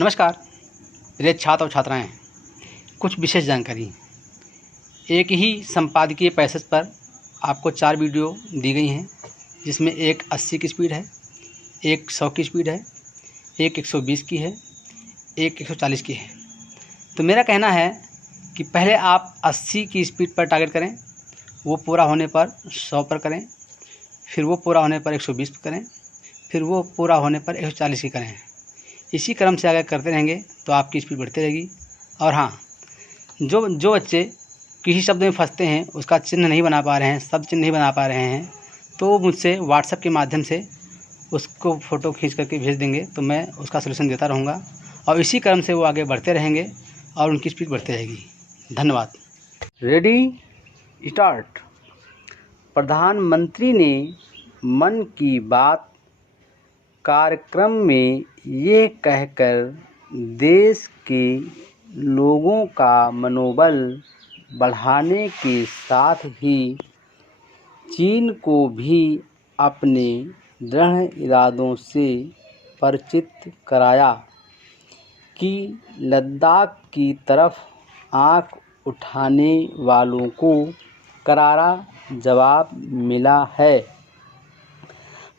नमस्कार प्रिय छात्र और छात्राएं, कुछ विशेष जानकारी। एक ही संपादकीय पैसेज पर आपको 4 वीडियो दी गई हैं, जिसमें एक 80 की स्पीड है, एक 100 की स्पीड है, एक 120 की है, एक 140 की है। तो मेरा कहना है कि पहले आप 80 की स्पीड पर टारगेट करें, वो पूरा होने पर 100 पर करें, फिर वो पूरा होने पर 120 पर करें, फिर वो पूरा होने पर 140 की करें। इसी क्रम से अगर करते रहेंगे तो आपकी स्पीड बढ़ती रहेगी। और हाँ, जो बच्चे किसी शब्द में फंसते हैं, उसका चिन्ह नहीं बना पा रहे हैं, शब्द चिन्ह नहीं बना पा रहे हैं, तो मुझसे व्हाट्सएप के माध्यम से उसको फ़ोटो खींच करके भेज देंगे, तो मैं उसका सलूशन देता रहूँगा। और इसी क्रम से वो आगे बढ़ते रहेंगे और उनकी स्पीड बढ़ती रहेगी। धन्यवाद। Ready start. प्रधानमंत्री ने मन की बात कार्यक्रम में ये कहकर देश के लोगों का मनोबल बढ़ाने के साथ ही चीन को भी अपने दृढ़ इरादों से परिचित कराया कि लद्दाख की तरफ आंख उठाने वालों को करारा जवाब मिला है।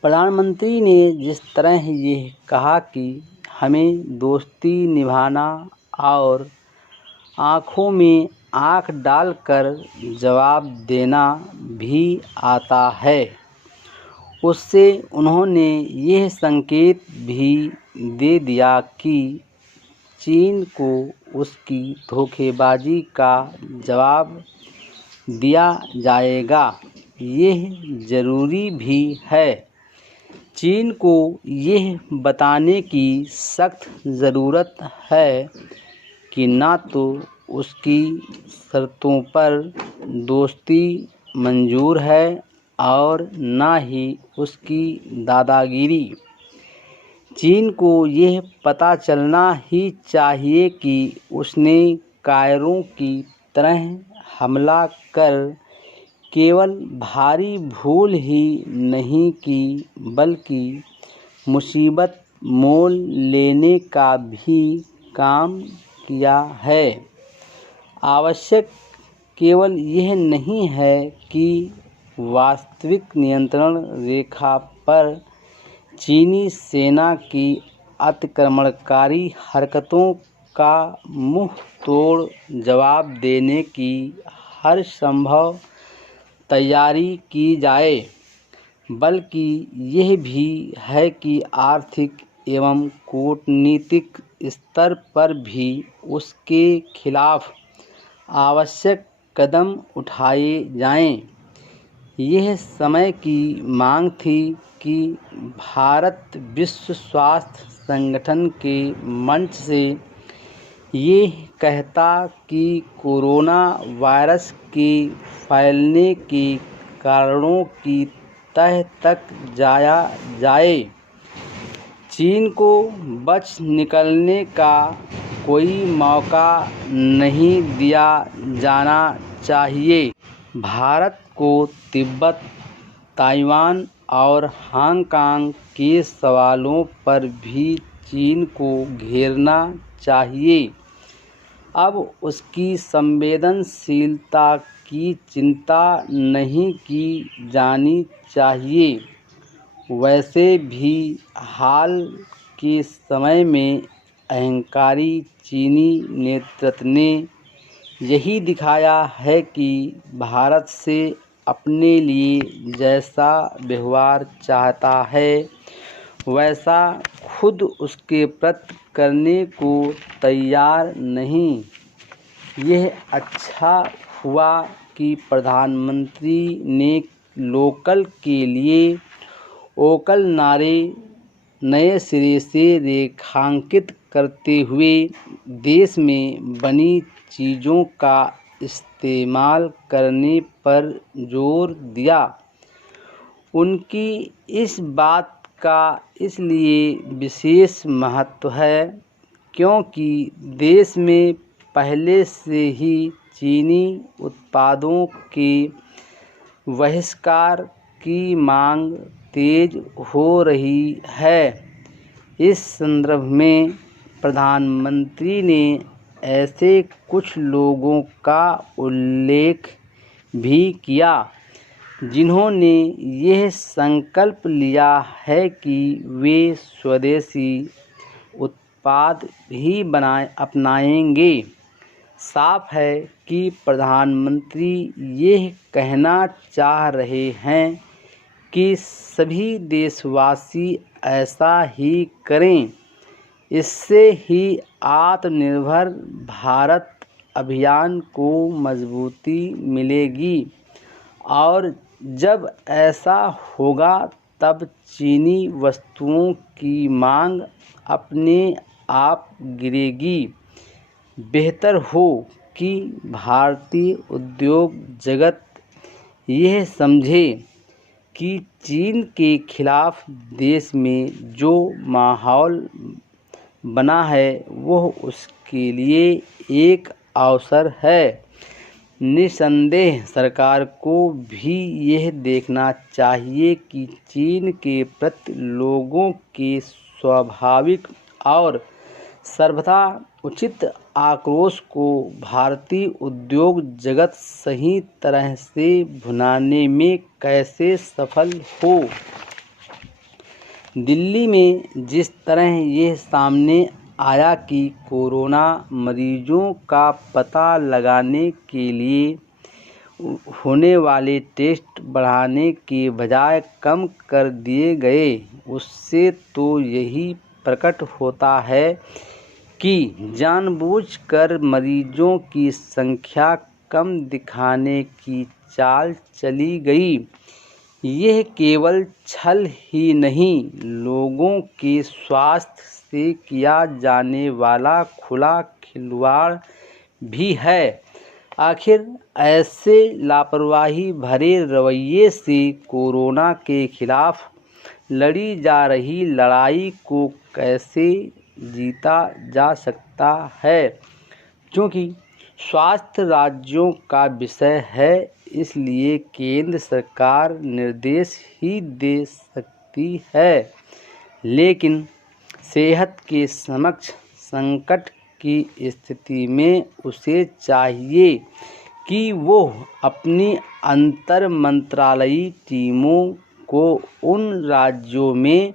प्रधानमंत्री ने जिस तरह ये कहा कि हमें दोस्ती निभाना और आँखों में आँख डालकर जवाब देना भी आता है, उससे उन्होंने यह संकेत भी दे दिया कि चीन को उसकी धोखेबाजी का जवाब दिया जाएगा। यह ज़रूरी भी है। चीन को यह बताने की सख्त ज़रूरत है कि ना तो उसकी शर्तों पर दोस्ती मंजूर है और ना ही उसकी दादागिरी। चीन को यह पता चलना ही चाहिए कि उसने कायरों की तरह हमला कर केवल भारी भूल ही नहीं की, बल्कि मुसीबत मोल लेने का भी काम किया है। आवश्यक केवल यह नहीं है कि वास्तविक नियंत्रण रेखा पर चीनी सेना की अतिक्रमणकारी हरकतों का मुंह तोड़ जवाब देने की हर संभव तैयारी की जाए, बल्कि यह भी है कि आर्थिक एवं कूटनीतिक स्तर पर भी उसके खिलाफ आवश्यक कदम उठाए जाएं। यह समय की मांग थी कि भारत विश्व स्वास्थ्य संगठन के मंच से ये कहता कि कोरोना वायरस के फैलने के कारणों की तह तक जाया जाए। चीन को बच निकलने का कोई मौका नहीं दिया जाना चाहिए। भारत को तिब्बत, ताइवान और हांगकांग के सवालों पर भी चीन को घेरना चाहिए। अब उसकी संवेदनशीलता की चिंता नहीं की जानी चाहिए। वैसे भी हाल के समय में अहंकारी चीनी नेतृत्व ने यही दिखाया है कि भारत से अपने लिए जैसा व्यवहार चाहता है, वैसा खुद उसके प्रति करने को तैयार नहीं। यह अच्छा हुआ कि प्रधानमंत्री ने लोकल के लिए वोकल नारे नए सिरे से रेखांकित करते हुए देश में बनी चीज़ों का इस्तेमाल करने पर जोर दिया। उनकी इस बात का इसलिए विशेष महत्व है क्योंकि देश में पहले से ही चीनी उत्पादों के बहिष्कार की मांग तेज हो रही है। इस संदर्भ में प्रधानमंत्री ने ऐसे कुछ लोगों का उल्लेख भी किया जिन्होंने यह संकल्प लिया है कि वे स्वदेशी उत्पाद ही अपनाएंगे। साफ है कि प्रधानमंत्री यह कहना चाह रहे हैं कि सभी देशवासी ऐसा ही करें। इससे ही आत्मनिर्भर भारत अभियान को मजबूती मिलेगी और जब ऐसा होगा तब चीनी वस्तुओं की मांग अपने आप गिरेगी। बेहतर हो कि भारतीय उद्योग जगत यह समझे कि चीन के खिलाफ देश में जो माहौल बना है वह उसके लिए एक अवसर है। निसंदेह सरकार को भी यह देखना चाहिए कि चीन के प्रति लोगों के स्वाभाविक और सर्वथा उचित आक्रोश को भारतीय उद्योग जगत सही तरह से भुनाने में कैसे सफल हो। दिल्ली में जिस तरह ये सामने आया कि कोरोना मरीजों का पता लगाने के लिए होने वाले टेस्ट बढ़ाने के बजाय कम कर दिए गए, उससे तो यही प्रकट होता है कि जानबूझकर मरीजों की संख्या कम दिखाने की चाल चली गई। यह केवल छल ही नहीं, लोगों के स्वास्थ्य से किया जाने वाला खुला खिलवाड़ भी है। आखिर ऐसे लापरवाही भरे रवैये से कोरोना के खिलाफ लड़ी जा रही लड़ाई को कैसे जीता जा सकता है। क्योंकि स्वास्थ्य राज्यों का विषय है, इसलिए केंद्र सरकार निर्देश ही दे सकती है, लेकिन सेहत के समक्ष संकट की स्थिति में उसे चाहिए कि वो अपनी अंतर मंत्रालयी टीमों को उन राज्यों में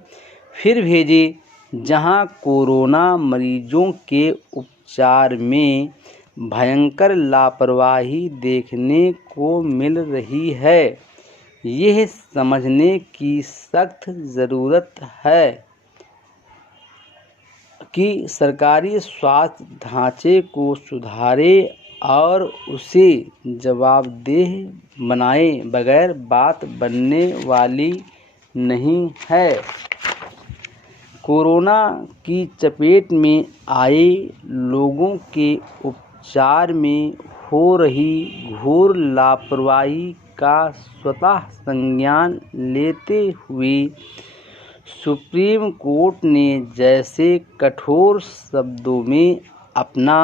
फिर भेजे जहां कोरोना मरीजों के उपचार में भयंकर लापरवाही देखने को मिल रही है। यह समझने की सख्त ज़रूरत है कि सरकारी स्वास्थ्य ढांचे को सुधारे और उसे जवाबदेह बनाए बगैर बात बनने वाली नहीं है। कोरोना की चपेट में आए लोगों के उपचार में हो रही घोर लापरवाही का स्वतः संज्ञान लेते हुए सुप्रीम कोर्ट ने जैसे कठोर शब्दों में अपना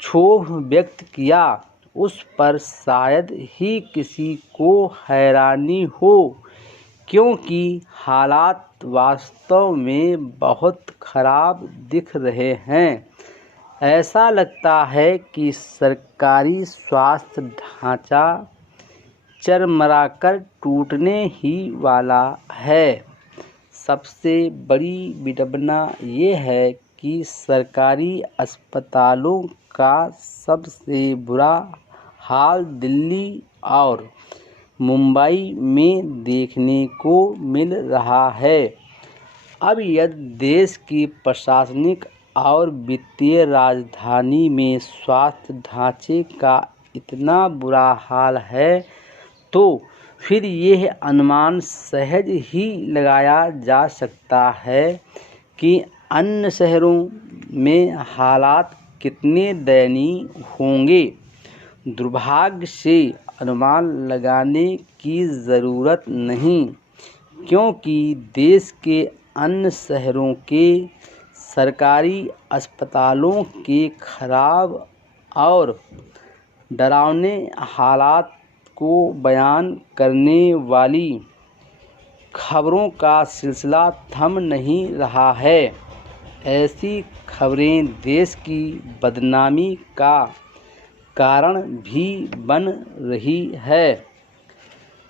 क्षोभ व्यक्त किया, उस पर शायद ही किसी को हैरानी हो, क्योंकि हालात वास्तव में बहुत खराब दिख रहे हैं। ऐसा लगता है कि सरकारी स्वास्थ्य ढांचा चरमराकर टूटने ही वाला है। सबसे बड़ी विडंबना ये है कि सरकारी अस्पतालों का सबसे बुरा हाल दिल्ली और मुंबई में देखने को मिल रहा है। अब यदि देश की प्रशासनिक और वित्तीय राजधानी में स्वास्थ्य ढांचे का इतना बुरा हाल है, तो फिर यह अनुमान सहज ही लगाया जा सकता है कि अन्य शहरों में हालात कितने दयनीय होंगे। दुर्भाग्य से अनुमान लगाने की ज़रूरत नहीं, क्योंकि देश के अन्य शहरों के सरकारी अस्पतालों के खराब और डरावने हालात को बयान करने वाली खबरों का सिलसिला थम नहीं रहा है। ऐसी खबरें देश की बदनामी का कारण भी बन रही है।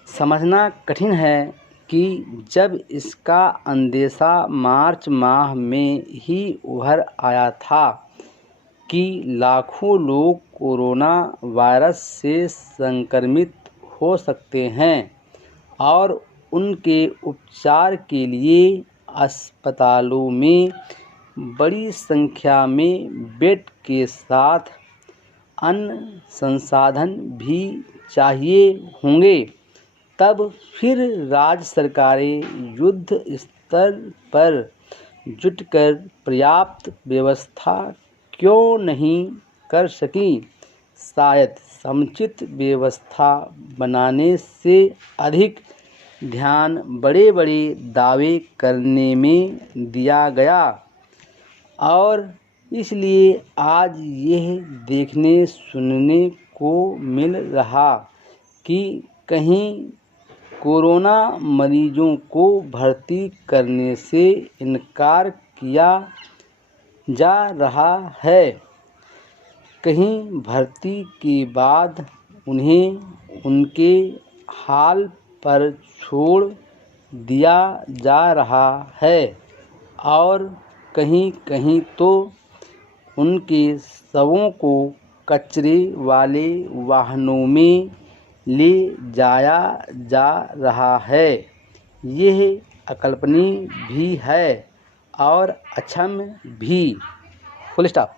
समझना कठिन है कि जब इसका अंदेशा मार्च माह में ही उभर आया था कि लाखों लोग कोरोना वायरस से संक्रमित हो सकते हैं और उनके उपचार के लिए अस्पतालों में बड़ी संख्या में बेड के साथ अन्य संसाधन भी चाहिए होंगे, तब फिर राज्य सरकारें युद्ध स्तर पर जुटकर पर्याप्त व्यवस्था क्यों नहीं कर सकीं? शायद समुचित व्यवस्था बनाने से अधिक ध्यान बड़े बड़े दावे करने में दिया गया और इसलिए आज यह देखने सुनने को मिल रहा कि कहीं कोरोना मरीजों को भर्ती करने से इनकार किया जा रहा है, कहीं भर्ती के बाद उन्हें उनके हाल पर छोड़ दिया जा रहा है और कहीं कहीं तो उनके शवों को कचरे वाले वाहनों में ले जाया जा रहा है। यह अकल्पनीय भी है और अक्षम्य भी। Full stop.